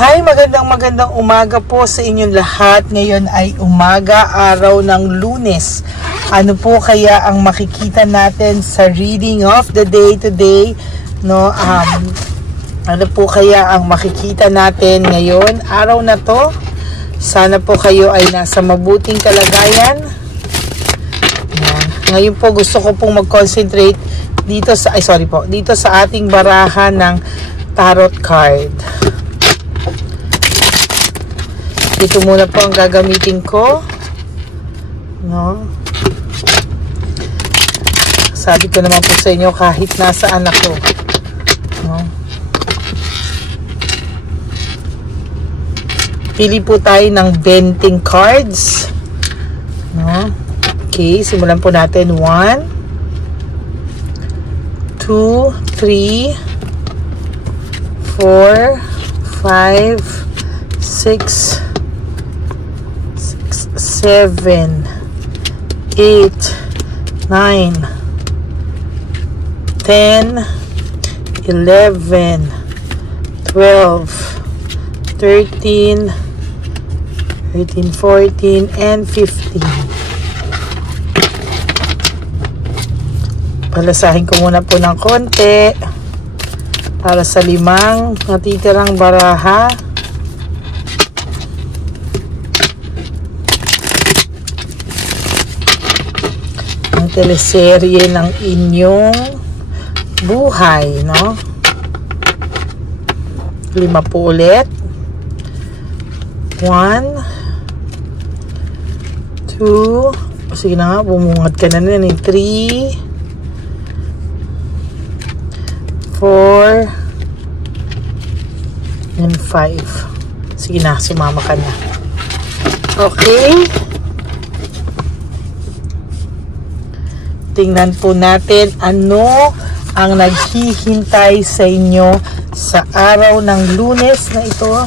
Hi, magandang umaga po sa inyong lahat. Ngayon ay umaga, araw ng Lunes. Ano po kaya ang makikita natin sa reading of the day today? No, ano po kaya ang makikita natin ngayon, araw na to? Sana po kayo ay nasa mabuting kalagayan. Yan. Ngayon po gusto ko pong mag-concentrate dito sa dito sa ating barahan ng tarot card. Ito muna po ang gagamitin ko. No? Sabi ko naman po sa inyo kahit nasaan ako. No? Pili po tayo ng venting cards. No? Okay, simulan po natin. 1, 2, 3, 4, 5, 6, 7, 8, 9, 10, 11, 12, 13, 14, and 15. Palasahin ko muna po ng konti para sa 5 natitirang baraha. Teleserye ng inyong buhay, no? 5 po ulit. 1, 2, sige na nga, bumungad ka na nun eh. 3, 4, and 5. Sige na, sumama ka na. Okay. Tingnan po natin ano ang naghihintay sa inyo sa araw ng Lunes na ito.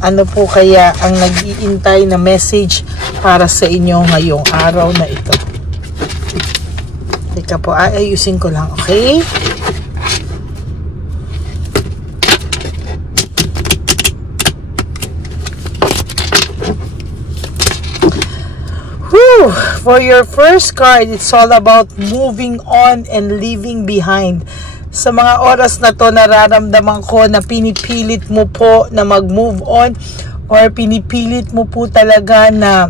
Ano po kaya ang nag-iintay na message para sa inyo ngayong araw na ito? Teka po, ayusin ko lang, okay? For your first card, it's all about moving on and leaving behind. Sa mga oras na to, nararamdaman ko na pinipilit mo po na mag-move on or pinipilit mo po talaga na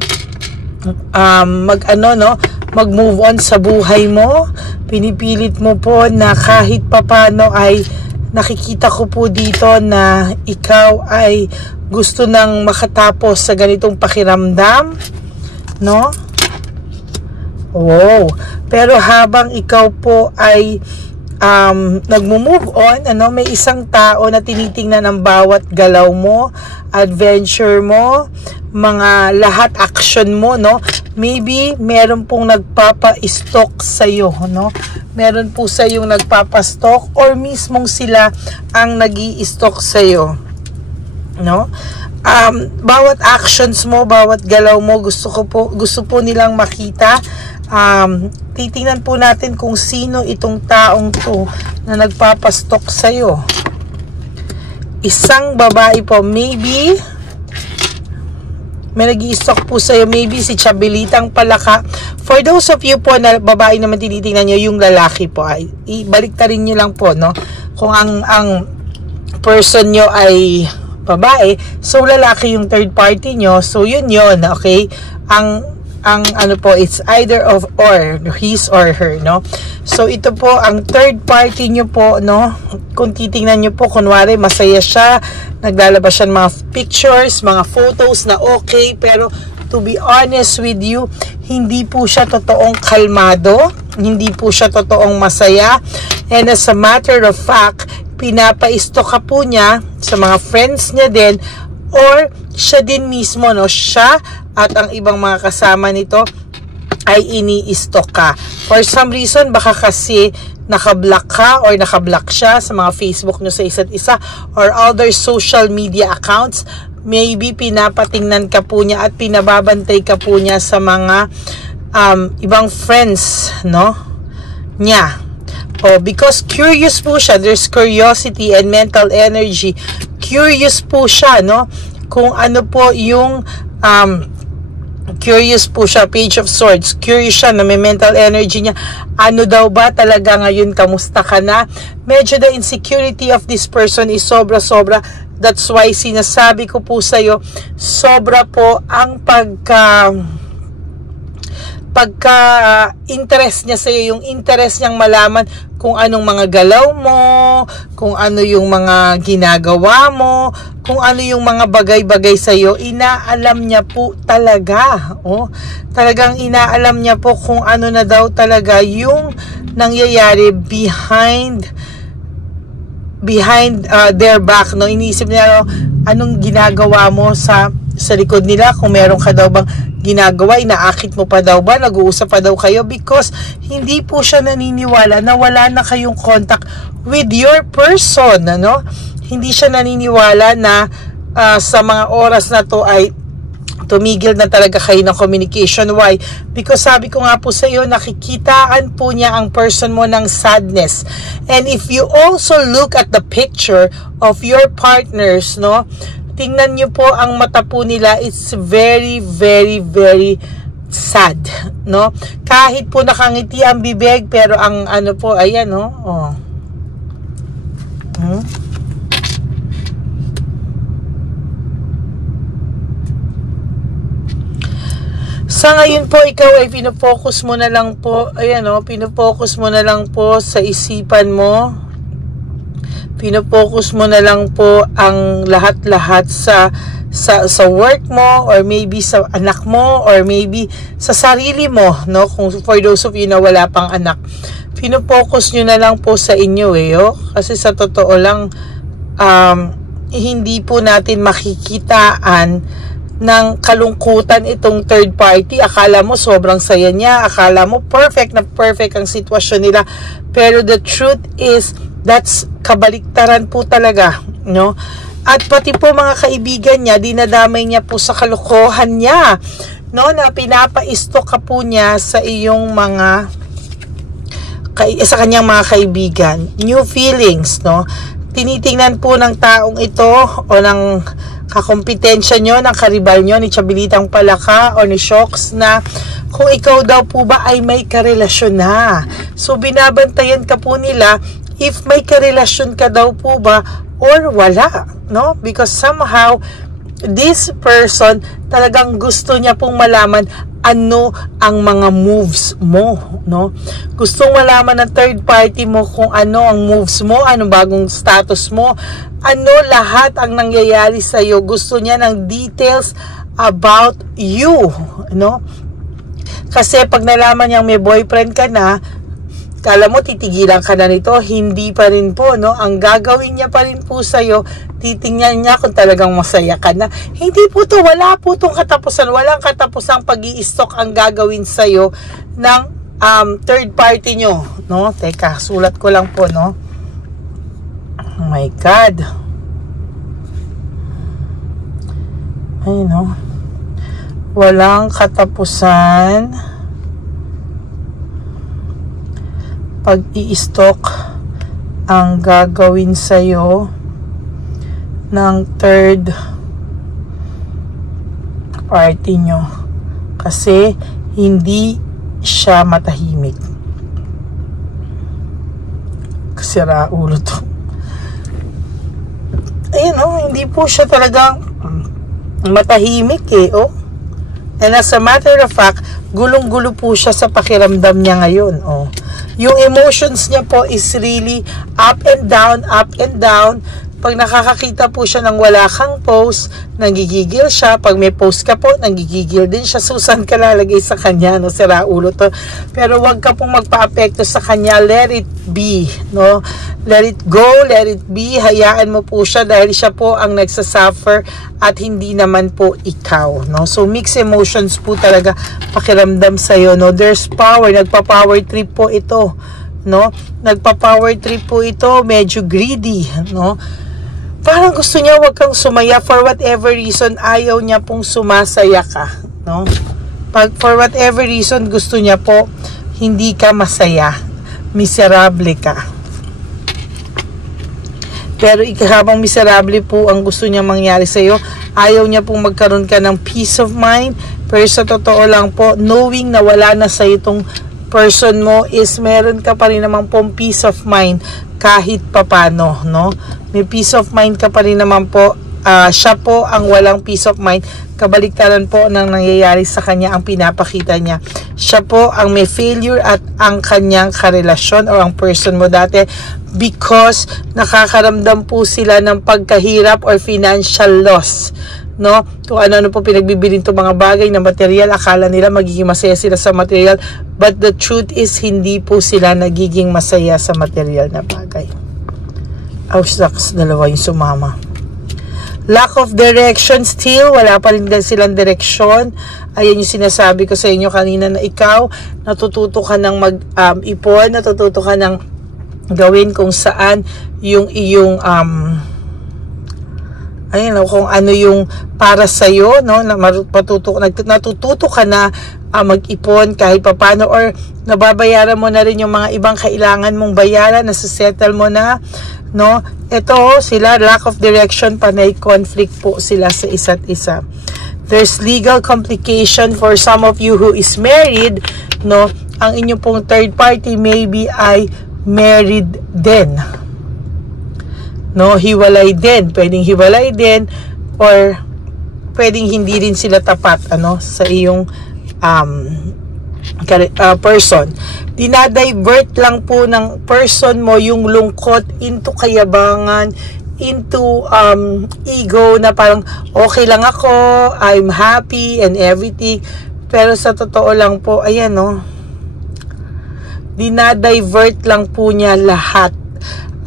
mag-move on sa buhay mo. Pinipilit mo po na kahit papano ay nakikita ko po dito na ikaw ay gusto nang makatapos sa ganitong pakiramdam, no? Wow. Pero habang ikaw po ay nagmo-move on, may isang tao na tinitingnan ang bawat galaw mo, adventure mo, mga lahat action mo, no? Maybe meron pong nagpapa-stalk sa iyo, no? Meron po sa yung nagpapa-stalk or mismong sila ang nag-i-stalk sa iyo, no? Bawat actions mo, bawat galaw mo, gusto po nilang makita. Titingnan po natin kung sino itong taong to na nagpapastok sa'yo. Isang babae po, maybe may nag-i-stalk po sa'yo, maybe si Chabilitang Palaka. For those of you po na babae naman tinitingnan nyo, yung lalaki po ay ibalik ta rin nyo lang po, no? Kung ang person nyo ay babae, so lalaki yung third party nyo, so yun, okay? Ang ano po, it's either of or his or her, no? So ito po ang third party nyo po, no? Kung titingnan nyo po, kunwari masaya siya, naglalabas siya ng mga pictures, mga photos na okay, pero to be honest with you, hindi po siya totoong kalmado, hindi po siya totoong masaya, and as a matter of fact, pinapa-stalk ka po niya sa mga friends niya din, or siya din mismo, no? Siya at ang ibang mga kasama nito ay ini-stalk ka. For some reason, baka kasi nakablock ka or nakablock siya sa mga Facebook nyo sa isa't isa or other social media accounts. Maybe pinapatingnan ka po niya at pinababantay ka po niya sa mga ibang friends, no? Niya. Oh, because curious po siya. There's curiosity and mental energy. Curious po siya, no? Kung ano po yung curious po siya, Page of Swords. Curious siya na may mental energy niya. Ano daw ba talaga ngayon? Kamusta ka na? Medyo the insecurity of this person is sobra-sobra. That's why sinasabi ko po sa'yo, sobra po ang interest niya sa'yo, yung interest niyang malaman kung anong mga galaw mo, kung ano yung mga ginagawa mo, kung ano yung mga bagay-bagay sa'yo, inaalam niya po talaga. Oh, talagang inaalam niya po kung ano na daw talaga yung nangyayari behind their back, no? Iniisip nila, anong ginagawa mo sa likod nila, kung meron ka daw bang ginagawa, inaakit mo pa daw ba, nag-uusap pa daw kayo, because hindi po siya naniniwala na wala na kayong contact with your person, ano? Hindi siya naniniwala na sa mga oras na to ay tumigil na talaga kayo ng communication. Why? Because sabi ko nga po sa iyo, nakikitaan po niya ang person mo ng sadness. And if you also look at the picture of your partners, no, tingnan niyo po ang mata po nila, it's very, very, very sad, no? Kahit po nakangiti ang bibig, pero ang ano po, ayan, no? Oh. Sa ngayon po, ikaw ay pinofocus mo na lang po, ayan o, pinofocus mo na lang po sa isipan mo. Pinofocus mo na lang po ang lahat-lahat sa work mo, or maybe sa anak mo, or maybe sa sarili mo, no? Kung for those of you na wala pang anak, pinofocus nyo na lang po sa inyo, oh. Kasi sa totoo lang, hindi po natin makikitaan ng kalungkutan itong third party. Akala mo sobrang saya niya, akala mo perfect na perfect ang sitwasyon nila, pero the truth is that's kabaliktaran po talaga, no? At pati po mga kaibigan niya, dinadamay niya po sa kalokohan niya, no, na pinapa-stalk ka po niya sa iyong mga sa kanyang mga kaibigan. New feelings, no? Tinitingnan po ng taong ito o ng kakompetensya nyo, ng karibal nyo, ni Chabilitang Palaka o ni Shocks, na kung ikaw daw po ba ay may karelasyon na. So, binabantayan ka po nila if may karelasyon ka daw po ba or wala, no? Because somehow, this person talagang gusto niya pong malaman ano ang mga moves mo, no? Gustong malaman ng third party mo kung ano ang moves mo, anong bagong status mo, ano lahat ang nangyayari sa iyo. Gusto niya ng details about you, no? Kasi pag nalaman niyang may boyfriend ka na, kala mo titigilan ka na nito, hindi pa rin po, no? Ang gagawin niya pa rin po sa'yo, titingnan niya kung talagang masaya ka na. Hindi po to, wala po tong katapusan, walang katapusang pag-i-stalk ang gagawin sa'yo ng third party nyo, no? Teka, sulat ko lang po, no? Oh my God. Ay, no? Walang katapusan pag-i-stalk ang gagawin sa'yo ng third party nyo. Kasi hindi siya matahimik. Kasi raulo to. Ayun, oh, hindi po siya talagang matahimik, eh, oh. And as a matter of fact, gulong-gulo po siya sa pakiramdam niya ngayon, oh. Yung emotions niya po is really up and down, up and down. Pag nakakakita po siya ng wala kang post, nanggigigil siya. Pag may post ka po, nanggigigil din siya. Susan ka lalagay sa kanya, no? Sira ulo to. Pero wag ka pong magpa-apekto sa kanya. Let it be, no? Let it go, let it be. Hayaan mo po siya dahil siya po ang nagsasuffer at hindi naman po ikaw, no? So, mixed emotions po talaga pakiramdam sa'yo, no? There's power. Nagpa-power trip po ito, no? Nagpa-power trip po ito. Medyo greedy, no? Parang gusto niya wag kang sumaya. For whatever reason, ayaw niya pong sumasaya ka, no? For whatever reason, gusto niya po hindi ka masaya. miserable ka. Pero habang miserable po ang gusto niya mangyari sa iyo, ayaw niya pong magkaroon ka ng peace of mind. Pero sa totoo lang po, knowing na wala na sa itong person mo is meron ka pa rin naman pong peace of mind kahit papano, no? May peace of mind ka pa rin naman po. Siya po ang walang peace of mind. Kabaliktaran po ng nangyayari sa kanya ang pinapakita niya. Siya po ang may failure at ang kanyang karelasyon o ang person mo dati because nakakaramdam po sila ng pagkahirap or financial loss, no? Kung ano po pinagbibilin to mga bagay na material, akala nila magiging masaya sila sa material, but the truth is hindi po sila nagiging masaya sa material na bagay. Oh shucks, dalawa yung sumama. Lack of direction still, wala pa rin silang direksyon. Ayan yung sinasabi ko sa inyo kanina na ikaw, natututo ka ng mag-ipon, natututo ka ng gawin kung saan yung iyong ayun, kung ano yung para sa'yo, no? Natututo ka na mag-ipon kahit papano, or nababayaran mo na rin yung mga ibang kailangan mong bayaran, nasa-settle mo na, no? Ito sila, lack of direction, panay conflict po sila sa isa't isa. There's legal complication for some of you who is married, no? Ang inyo pong third party maybe ay married din, no? Hiwalay din, pwedeng hiwalay din, or pwedeng hindi rin sila tapat, ano, sa iyong person. Dinadivert lang po ng person mo yung lungkot into kayabangan, into ego na parang okay lang ako, I'm happy and everything. Pero sa totoo lang po, ayan, no, dinadivert lang po niya lahat.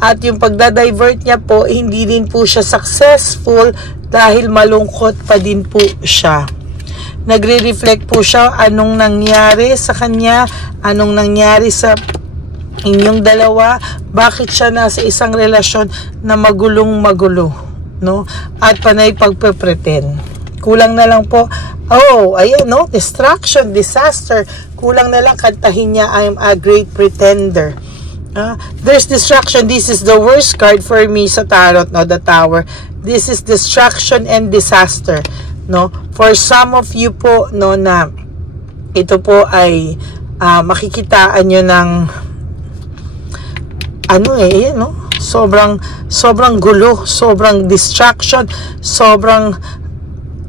At yung pagdadivert niya po, hindi din po siya successful dahil malungkot pa din po siya. Nagre-reflect po siya anong nangyari sa kanya, anong nangyari sa inyong dalawa, bakit siya nasa isang relasyon na magulong-magulo, no? At panay pagpe-pretend. Kulang na lang po, oh, ayan, no? Distraction, disaster. Kulang na lang kantahin niya, I'm a great pretender. There's distraction. This is the worst card for me sa tarot, no? The Tower. This is distraction and disaster, no? For some of you po, no, na ito po ay makikitaan nyo ng ano yan, no? Sobrang gulo, sobrang distraction, sobrang,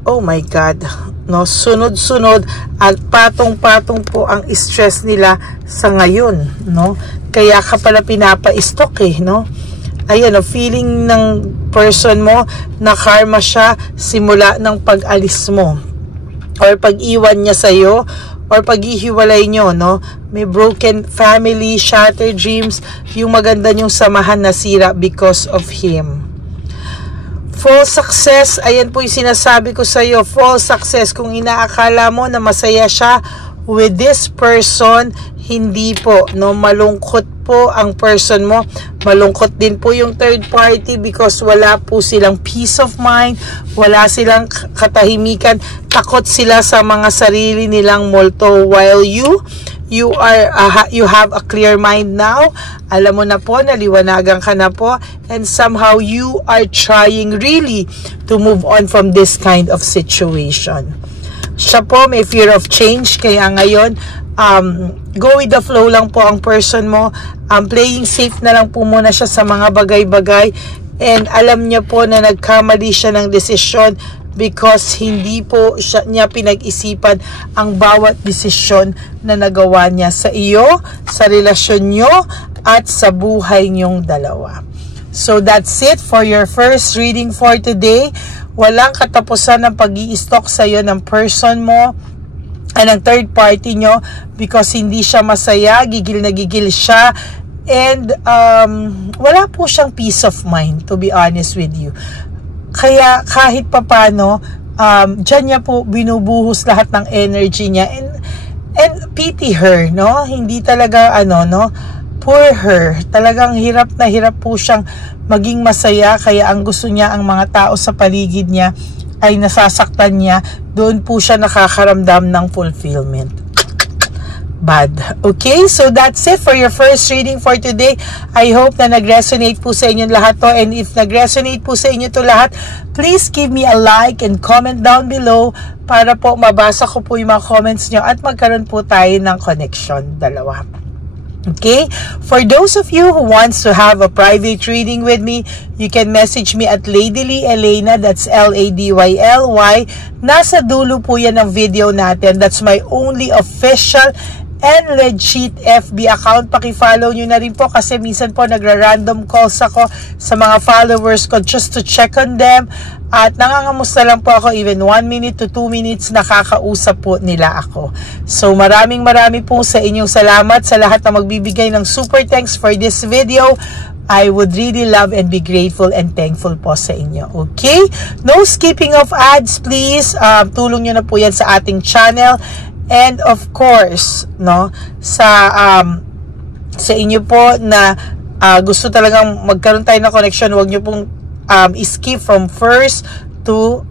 oh my God, no? Sunod-sunod at patong-patong po ang stress nila sa ngayon, no? Kaya ka pala pinapa-stock no? Ayan, no, feeling ng person mo na karma siya simula ng pag-alis mo or pag-iwan niya sa'yo or pag-ihiwalay nyo, no? May broken family, shattered dreams, yung maganda nyong samahan na sira because of him. False success, ayan po yung sinasabi ko sa'yo, false success. Kung inaakala mo na masaya siya with this person, hindi po, no? Malungkot po ang person mo. Malungkot din po yung third party because wala po silang peace of mind, wala silang katahimikan, takot sila sa mga sarili nilang multo, while you have a clear mind now. Alam mo na po, naliwanagan ka na po, and somehow you are trying really to move on from this kind of situation. Siya po may fear of change, kaya ngayon go with the flow lang po ang person mo. Playing safe na lang po muna siya sa mga bagay-bagay, and alam niya po na nagkamali siya ng desisyon because hindi po niya pinag-isipan ang bawat desisyon na nagawa niya sa iyo, sa relasyon nyo, at sa buhay nyong dalawa. So that's it for your first reading for today. Walang katapusan ng pag-i-stalk sa iyo ng person mo, ng third party nyo, because hindi siya masaya, gigil na gigil siya, and wala po siyang peace of mind, to be honest with you. Kaya kahit papano, dyan niya po binubuhos lahat ng energy niya, and pity her, no? Hindi talaga, no? Poor her. Talagang hirap na hirap po siyang maging masaya, kaya ang gusto niya, ang mga tao sa paligid niya ay nasasaktan niya, doon po siya nakakaramdam ng fulfillment. bad. Okay, so that's it for your first reading for today. I hope na nag-resonate po sa inyo lahat to, and if nag-resonate po sa inyo to lahat, please give me a like and comment down below para po mabasa ko po yung mga comments nyo at magkaroon po tayo ng connection dalawa. Okay, for those of you who wants to have a private reading with me, you can message me at Ladyly Elena, that's Ladyly. Nasa dulo po yan ng video natin. That's my only official and legit FB account. Paki-follow nyo na rin po kasi minsan po nagra-random calls ako sa mga followers ko just to check on them. At nangangamusta lang po ako, even 1 minute to 2 minutes nakakausap po nila ako. So maraming po sa inyong salamat sa lahat na magbibigay ng super thanks for this video. I would really love and be grateful and thankful po sa inyo. Okay? No skipping of ads, please. Tulong nyo na po yan sa ating channel. And of course, no, sa inyo po na gusto talagang magkaroon tayo ng connection, huwag nyo pong skip from first to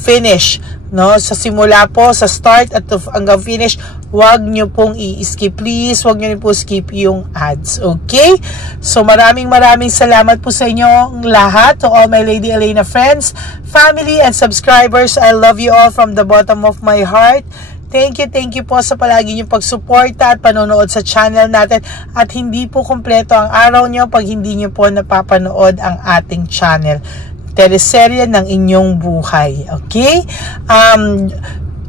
finish, no? Sa simula po, sa start at hanggang finish, huwag nyo pong i-skip, please. Huwag nyo po skip yung ads, okay? So maraming salamat po sa inyo lahat, to all my Lady Elena friends, family, and subscribers. I love you all from the bottom of my heart. Thank you po sa palagi nyo pagsuporta at panonood sa channel natin. At hindi po kompleto ang araw nyo pag hindi nyo po napapanood ang ating channel. Teleserye ng inyong buhay. Okay?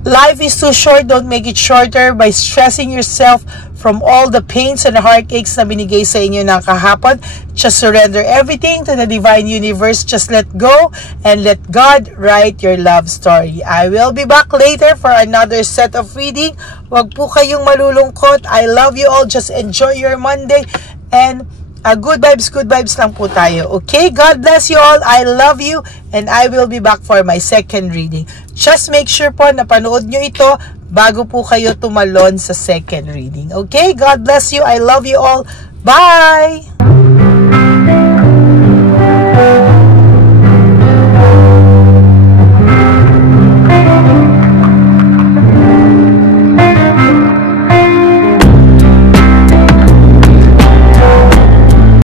Life is too short. Don't make it shorter by stressing yourself from all the pains and heartaches na binigay sa inyo ng kahapon. Just surrender everything to the divine universe. Just let go and let God write your love story. I will be back later for another set of reading. Huwag po kayong malulungkot. I love you all. Just enjoy your Monday and good vibes lang po tayo. Okay? God bless you all. I love you and I will be back for my second reading. Just make sure po na panood nyo ito bago po kayo tumalon sa second reading. Okay? God bless you. I love you all. Bye!